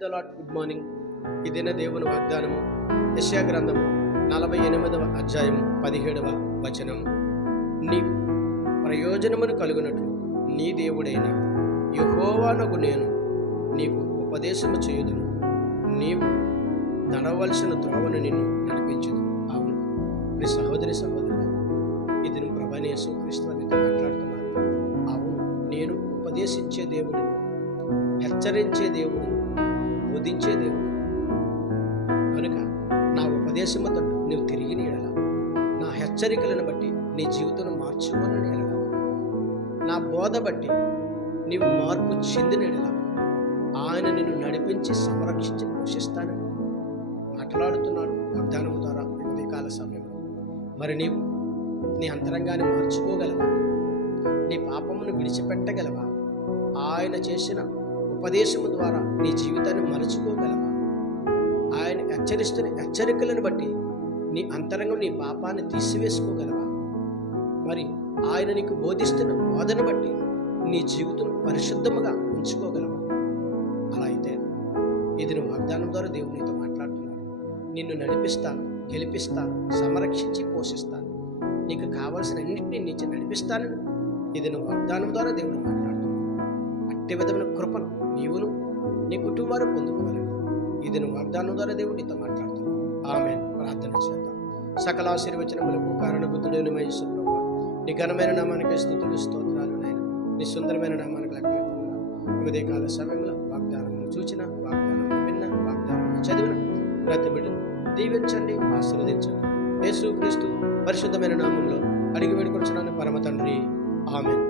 The lord. Good morning. ఇదిన దేవుని వాగ్దానము యెషయా గ్రంథము 48వ అధ్యాయము 17వ వచనము. నీకు ప్రయోజనమును కలుగునట్లు నీ దేవుడైన యెహోవానగు నేను నీకు ఉపదేశము చేయుదును, నీవు నడవలసిన త్రోవను నిన్ను నడిపించుదు. అవును నీ సహోదరి సహోదరుడు, ఇది నువ్వు ప్రభువైన యేసుక్రీస్తు నీతో మాట్లాడుతున్నాను. అవును, నేను ఉపదేశించే దేవుడిని, హెచ్చరించే దేవుడిని, బోధించే దేవుడు. కనుక నా ఉపదేశముతో నువ్వు తిరిగి నీడల, నా హెచ్చరికలను బట్టి నీ జీవితం మార్చుకొని నీడల, నా బోధ బట్టి నీవు మార్పు చెందినడల ఆయన నిన్ను నడిపించి సంరక్షించి పోషిస్తానని మాట్లాడుతున్నాడు వాగ్దానం ద్వారా ఉదయకాల సమయంలో. మరి నీవు నీ అంతరంగాన్ని మార్చుకోగలవా? నీ పాపమును విడిచిపెట్టగలవా? ఆయన చేసిన ఉపదేశము ద్వారా నీ జీవితాన్ని మలుచుకోగలవా? ఆయన హెచ్చరిస్తున్న హెచ్చరికలను బట్టి నీ అంతరంగం నీ పాపాన్ని తీసివేసుకోగలవా? మరి ఆయన నీకు బోధిస్తున్న బోధన బట్టి నీ జీవితం పరిశుద్ధముగా ఉంచుకోగలవా? అలా అయితే ఇది నువ్వు వాగ్దానం ద్వారా దేవుడు నీతో మాట్లాడుతున్నాడు. నిన్ను నడిపిస్తాను, గెలిపిస్తాను, సంరక్షించి పోషిస్తాను, నీకు కావలసిన అన్నింటినీ నీకు నడిపిస్తానని ఇది నువ్వు వాగ్దానం ద్వారా దేవుడు మాట్లాడుతున్నాడు. అట్టి విధమైన కృపను నీవును నీ కుటుంబాన్ని పొందుకోవాలని ఇది నువ్వు వాగ్దానం ద్వారా దేవుడు నీతో మాట్లాడుతున్నాడు. ఆమేన్. ప్రార్థన చేద్దాం. సకల ఆశీర్వచనములకు కారణబుద్ధుడైన యేసు ప్రభువా, నీ ఘనమైన నామానికి స్తుతులు స్తోత్రాలు నాయన. నీ సుందరమైన నామానికి లెక్కలేకుండా ఉదయకాల సమయంలో వాగ్దానమును చూచిన, వాగ్దానమును విన్న, వాగ్దానమును చదివిన ప్రతి బిడ్డను దీవించండి, ఆశీర్వదించండి. యేసుక్రీస్తు పరిశుద్ధమైన నామంలో అడిగి వేడుకొచ్చున్నాను పరమ తండ్రి. ఆమేన్.